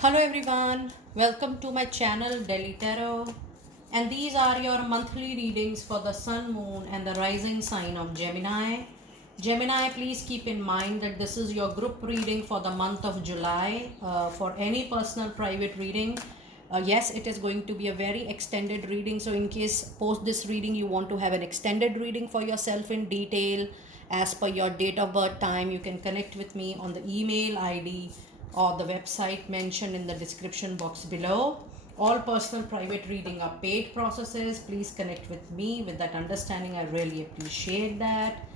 Hello everyone, welcome to my channel Delhi Tarot, and these are your monthly readings for the Sun, Moon, and the rising sign of Gemini. Gemini, please keep in mind that this is your group reading for the month of July. For any personal private reading, yes, it is going to be a very extended reading. So, in case post this reading you want to have an extended reading for yourself in detail as per your date of birth time, you can connect with me on the email ID or the website mentioned in the description box below. All personal private reading are paid processes. Please connect with me with that understanding. I really appreciate that.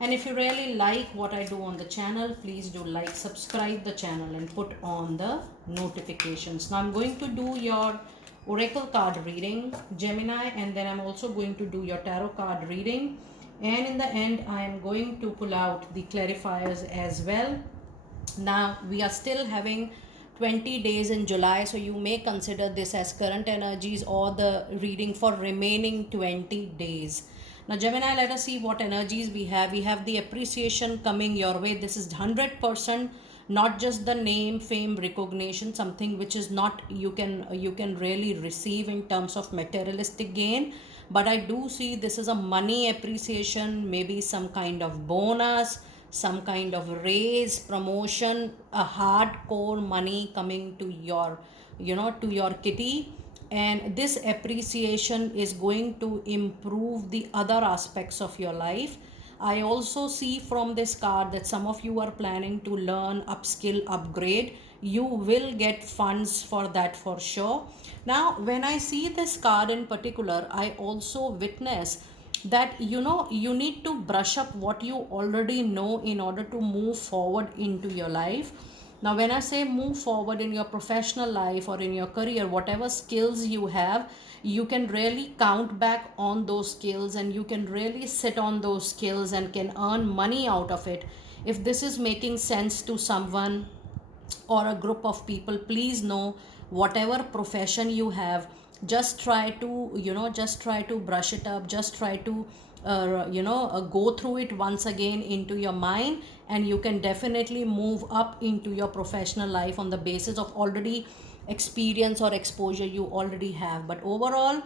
And if you really like what I do on the channel, please do like, subscribe the channel and put on the notifications. Now I'm going to do your oracle card reading, Gemini, and then I'm also going to do your tarot card reading. And in the end, I am going to pull out the clarifiers as well. Now we are still having 20 days in July, so you may consider this as current energies or the reading for remaining 20 days. Now, Gemini, let us see what energies we have. We have the appreciation coming your way. This is 100%, not just the name, fame, recognition, something which is not you can really receive in terms of materialistic gain. But I do see this is a money appreciation, maybe some kind of bonus, some kind of raise, promotion, a hardcore money coming to your to your kitty. And this appreciation is going to improve the other aspects of your life. I also see from this card that some of you are planning to learn, upskill, upgrade. You will get funds for that for sure. Now when I see this card in particular, I also witness that you need to brush up what you already know in order to move forward into your life. Now when I say move forward in your professional life or in your career, whatever skills you have, you can really count back on those skills and you can really sit on those skills and can earn money out of it. If this is making sense to someone or a group of people, please know, whatever profession you have, just try to just try to brush it up, just try to go through it once again into your mind, and you can definitely move up into your professional life on the basis of already experience or exposure you already have. But overall,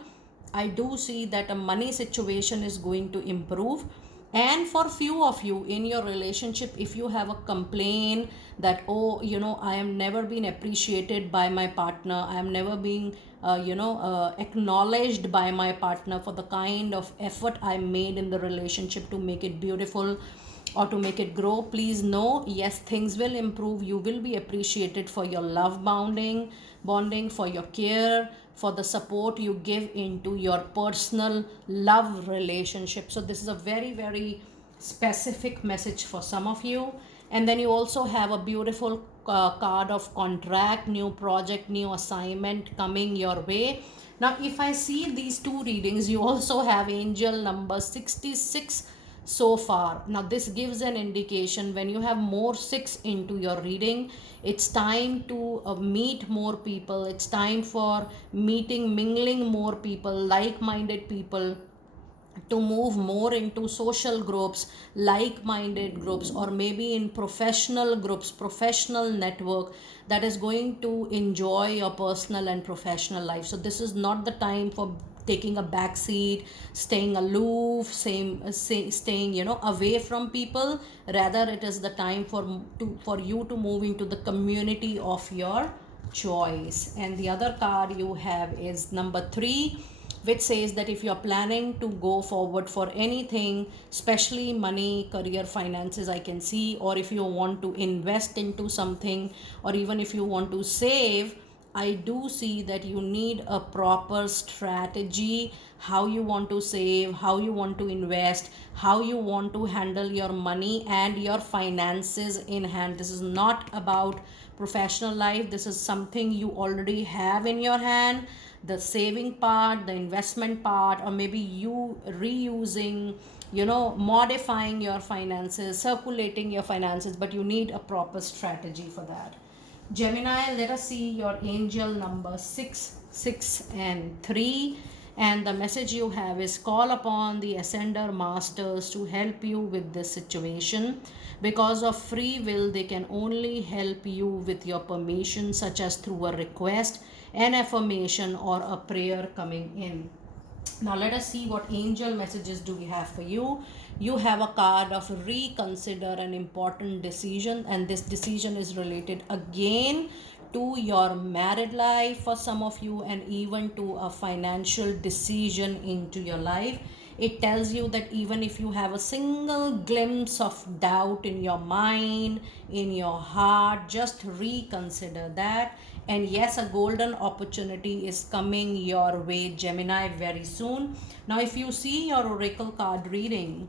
I do see that a money situation is going to improve. And for few of you in your relationship, if you have a complaint that, oh, I am never been appreciated by my partner, I am never being acknowledged by my partner for the kind of effort I made in the relationship to make it beautiful or to make it grow, please know, yes, things will improve. You will be appreciated for your love bonding, for your care, for the support you give into your personal love relationship. So this is a very, very specific message for some of you. And then you also have a beautiful card of contract, new project, new assignment coming your way. Now if I see these two readings, you also have angel number 66 so far. Now this gives an indication when you have more six into your reading, it's time to meet more people, it's time for meeting, mingling more people, like-minded people, to move more into social groups, like-minded groups, or maybe in professional groups, professional network that is going to enjoy your personal and professional life. So this is not the time for taking a back seat, staying aloof, staying away from people. Rather, it is the time for you to move into the community of your choice. And the other card you have is number 3, which says that if you're planning to go forward for anything, especially money, career, finances, I can see, or if you want to invest into something, or even if you want to save, I do see that you need a proper strategy, how you want to save, how you want to invest, how you want to handle your money and your finances in hand. This is not about professional life. This is something you already have in your hand, the saving part, the investment part, or maybe you reusing, modifying your finances, circulating your finances, but you need a proper strategy for that. Gemini, let us see your angel number 6, 6 and 3. And the message you have is call upon the ascender masters to help you with this situation. Because of free will, they can only help you with your permission, such as through a request, an affirmation, or a prayer coming in. Now let us see what angel messages do we have for you. You have a card of reconsider an important decision, and this decision is related again to your married life for some of you, and even to a financial decision into your life. It tells you that even if you have a single glimpse of doubt in your mind, in your heart, just reconsider that. And yes, a golden opportunity is coming your way, Gemini, very soon. Now if you see your oracle card reading,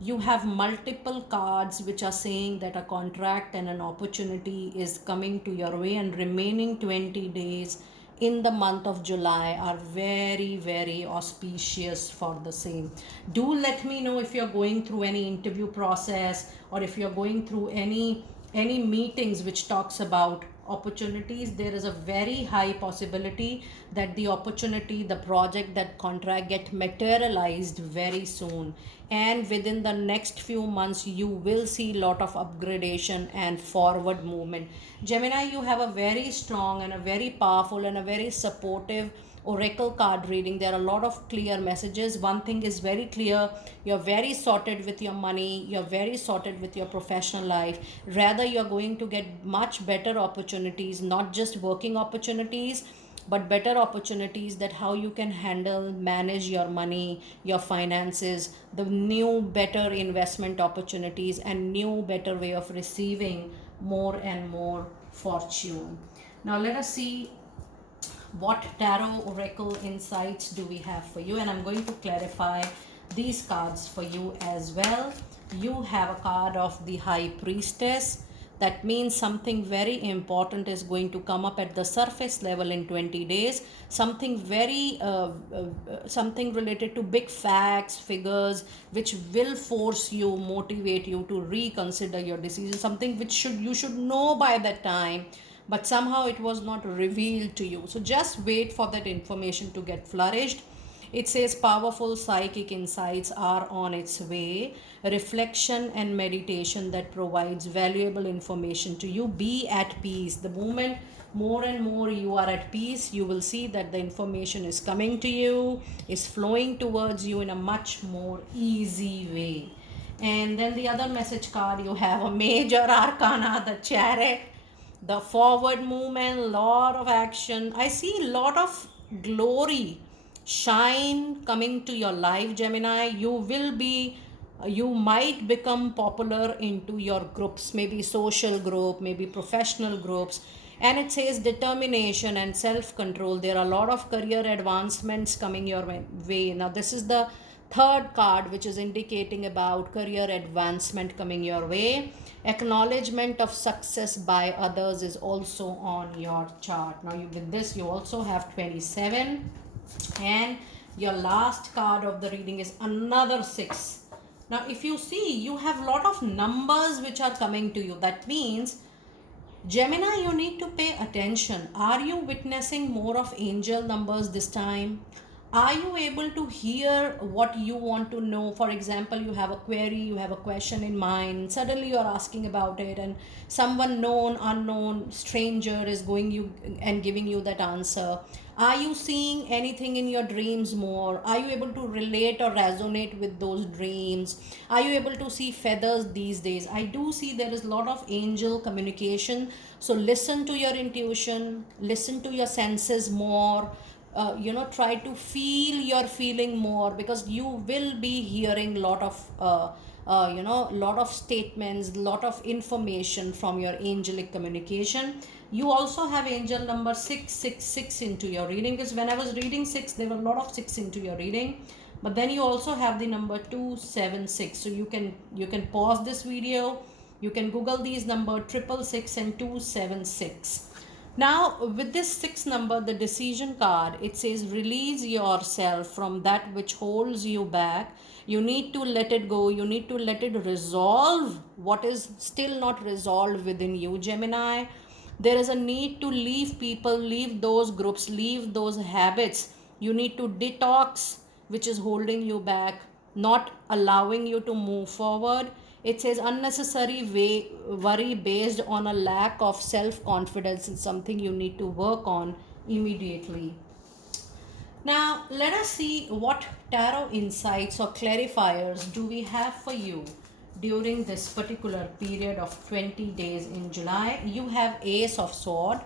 you have multiple cards which are saying that a contract and an opportunity is coming to your way, and remaining 20 days in the month of July are very, very auspicious for the same. Do let me know if you're going through any interview process, or if you're going through any meetings which talks about opportunities. There is a very high possibility that the opportunity, the project, that contract get materialized very soon, and within the next few months you will see lot of upgradation and forward movement. Gemini, you have a very strong and a very powerful and a very supportive oracle card reading. There are a lot of clear messages. One thing is very clear: you're very sorted with your money, you're very sorted with your professional life. Rather, you're going to get much better opportunities, not just working opportunities, but better opportunities, that how you can handle, manage your money, your finances, the new better investment opportunities, and new better way of receiving more and more fortune. Now let us see what tarot oracle insights do we have for you, and I'm going to clarify these cards for you as well. You have a card of the high priestess. That means something very important is going to come up at the surface level in 20 days. Something very something related to big facts, figures, which will force you, motivate you to reconsider your decision. Something which you should know by that time, but somehow it was not revealed to you. So just wait for that information to get flourished. It says powerful psychic insights are on its way. Reflection and meditation that provides valuable information to you. Be at peace. The moment more and more you are at peace, you will see that the information is coming to you, is flowing towards you in a much more easy way. And then the other message card, you have a major arcana, the chariot, the forward movement, lot of action. I see a lot of glory, shine coming to your life, Gemini. You might become popular into your groups, maybe social group, maybe professional groups. And it says determination and self control. There are a lot of career advancements coming your way. Now this is the third card, which is indicating about career advancement coming your way. Acknowledgement of success by others is also on your chart. Now with this you also have 27, and your last card of the reading is another 6. Now if you see, you have a lot of numbers which are coming to you. That means, Gemini, you need to pay attention. Are you witnessing more of angel numbers this time? Are you able to hear what you want to know? For example, you have a query, you have a question in mind, suddenly you are asking about it, and someone known, unknown, stranger is going you and giving you that answer. Are you seeing anything in your dreams more? Are you able to relate or resonate with those dreams? Are you able to see feathers these days? I do see there is a lot of angel communication. So listen to your intuition, listen to your senses more. Try to feel your feeling more, because you will be hearing lot of lot of statements, lot of information from your angelic communication. You also have angel number 666 into your reading, because when I was reading 6, there were a lot of 6 into your reading. But then you also have the number 276. So you can pause this video, you can google these number 666 and 276. Now, with this 6 number, the decision card, it says release yourself from that which holds you back. You need to let it go. You need to let it resolve what is still not resolved within you, Gemini. There is a need to leave people, leave those groups, leave those habits, You need to detox, which is holding you back, not allowing you to move forward. It says unnecessary worry based on a lack of self confidence is something you need to work on immediately. Now, let us see what tarot insights or clarifiers do we have for you during this particular period of 20 days in July. You have Ace of Sword.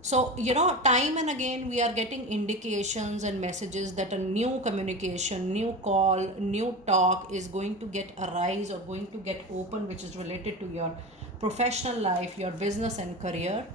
So, time and again we are getting indications and messages that a new communication, new call, new talk is going to get arise or going to get open, which is related to your professional life, your business and career.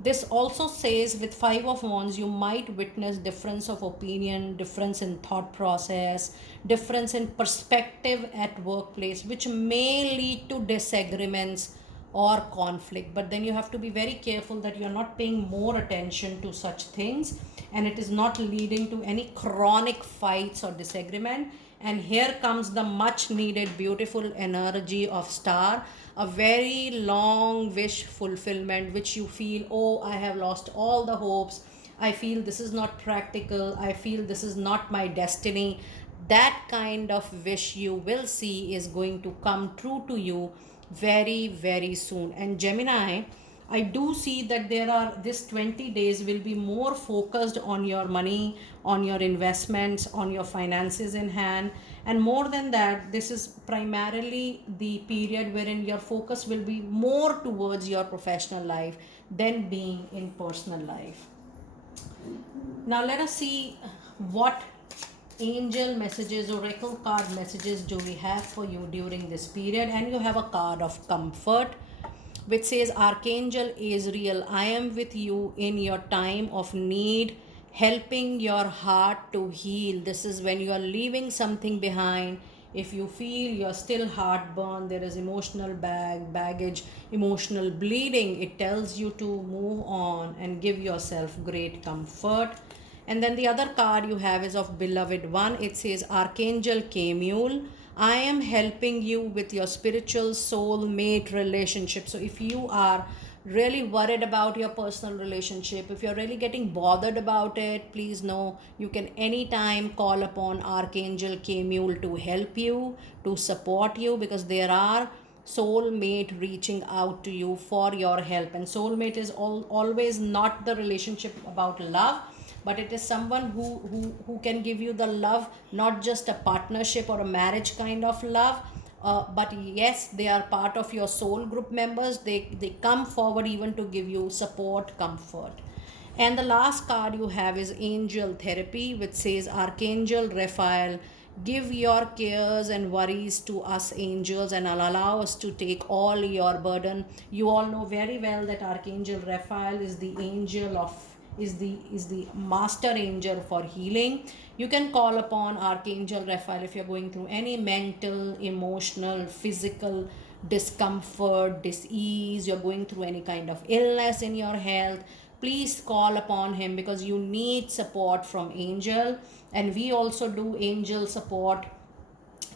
This also says with Five of Wands, you might witness difference of opinion, difference in thought process, difference in perspective at workplace, which may lead to disagreements or conflict. But then you have to be very careful that you're not paying more attention to such things and it is not leading to any chronic fights or disagreement. And here comes the much needed beautiful energy of Star, a very long wish fulfillment, which you feel, oh, I have lost all the hopes, I feel this is not practical, I feel this is not my destiny. That kind of wish you will see is going to come true to you very, very soon. And Gemini, I do see that there are this 20 days will be more focused on your money, on your investments, on your finances in hand. And more than that, this is primarily the period wherein your focus will be more towards your professional life than being in personal life. Now let us see what angel messages, oracle card messages do we have for you during this period. And you have a card of comfort, which says, Archangel Azrael, I am with you in your time of need, helping your heart to heal. This is when you are leaving something behind. If you feel you're still heartburn, there is emotional baggage, emotional bleeding, it tells you to move on and give yourself great comfort. And then the other card you have is of Beloved One. It says, Archangel Chamuel, I am helping you with your spiritual soul mate relationship. So if you are really worried about your personal relationship, if you're really getting bothered about it, please know you can anytime call upon Archangel Chamuel to help you, to support you, because there are soulmate reaching out to you for your help. And soulmate is always not the relationship about love, but it is someone who can give you the love, not just a partnership or a marriage kind of love, but yes, they are part of your soul group members. They come forward even to give you support, comfort. And the last card you have is Angel Therapy, which says, Archangel Raphael, give your cares and worries to us angels and allow us to take all your burden. You all know very well that Archangel Raphael is the angel of is the master angel for healing. You can call upon Archangel Raphael if you're going through any mental, emotional, physical discomfort, disease, you're going through any kind of illness in your health. Please call upon him because you need support from angel. And we also do angel support.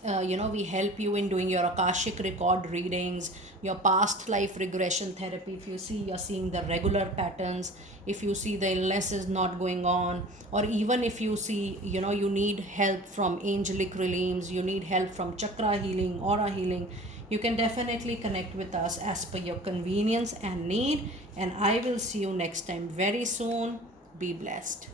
We help you in doing your Akashic record readings, your past life regression therapy. If you see you're seeing the regular patterns, if you see the illness is not going on, or even if you see you need help from angelic realms, you need help from chakra healing, aura healing, you can definitely connect with us as per your convenience and need. And I will see you next time very soon. Be blessed.